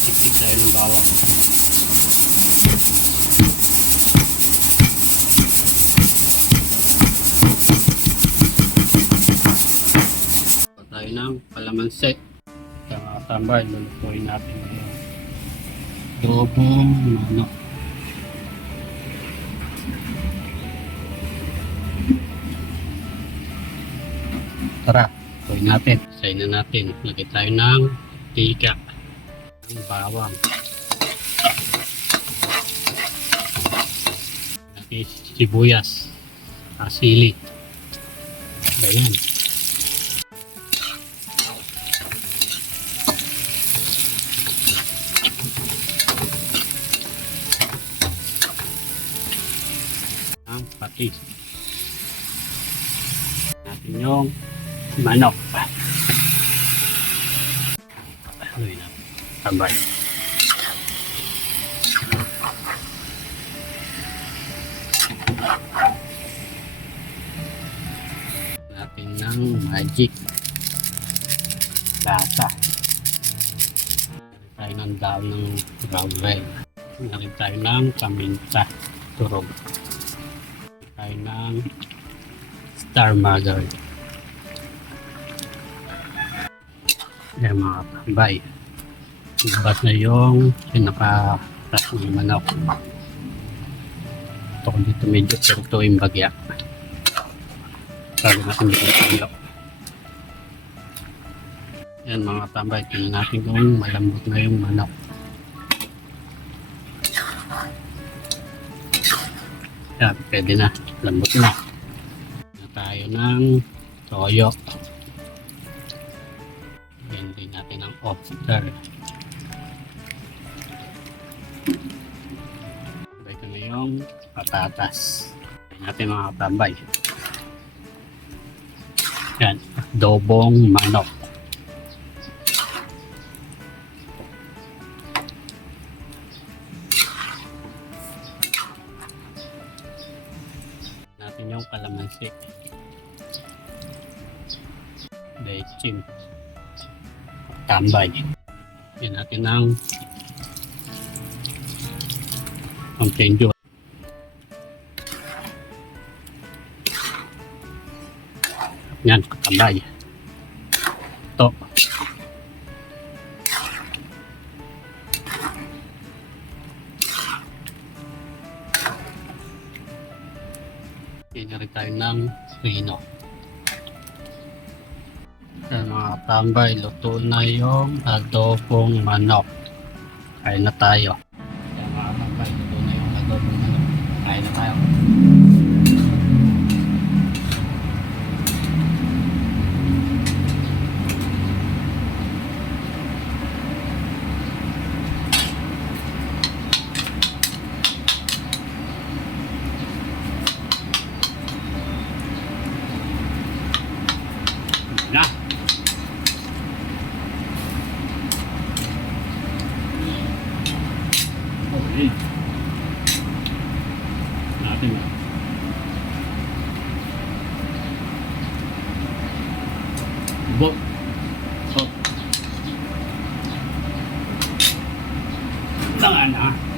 Tipid tayo ng bawang. Tayo ng kalamansi. Mga tambay, lulutuin natin yung adobong manok. Tara, lutuin natin. Sayin na natin. Lagay tayo ng tika. Ng bawang. Lagay sibuyas. Sili. Ganyan. Ang patis. Natin yung manok. Haluin natin. Tambay. Natin ng magic. Lasa. Tayo ng daw ng brown rice. Narin tayo ng paminta. Turog. Tayo ng star mother. Yan mga tambay. Ibas na yung pinaka-tas ng manok. Ito ko dito medyo pero yung bagya. Sabi natin dito tayo. Yan mga tambay. Tingnan natin kung malambot na yung manok. Yan, pwede na. Lambot na. Tayo ng toyo. Yan din natin ang oyster. Sabay ko na yung patatas. Sabay natin mga tambay. Yan, adobong manok. Natin yung kalamansi. Lechim. Tambay. Yan natin ang pampenjo. Yan, tambay. Ito. Yan rin tayo ng rino. Yan mga tambay, luto na yung adobong manok. Kain na tayo. Yan mga tambay, luto na yung adobong manok. Kain na tayo. Na. Okay. Natin na. Bot. So. Tangan na.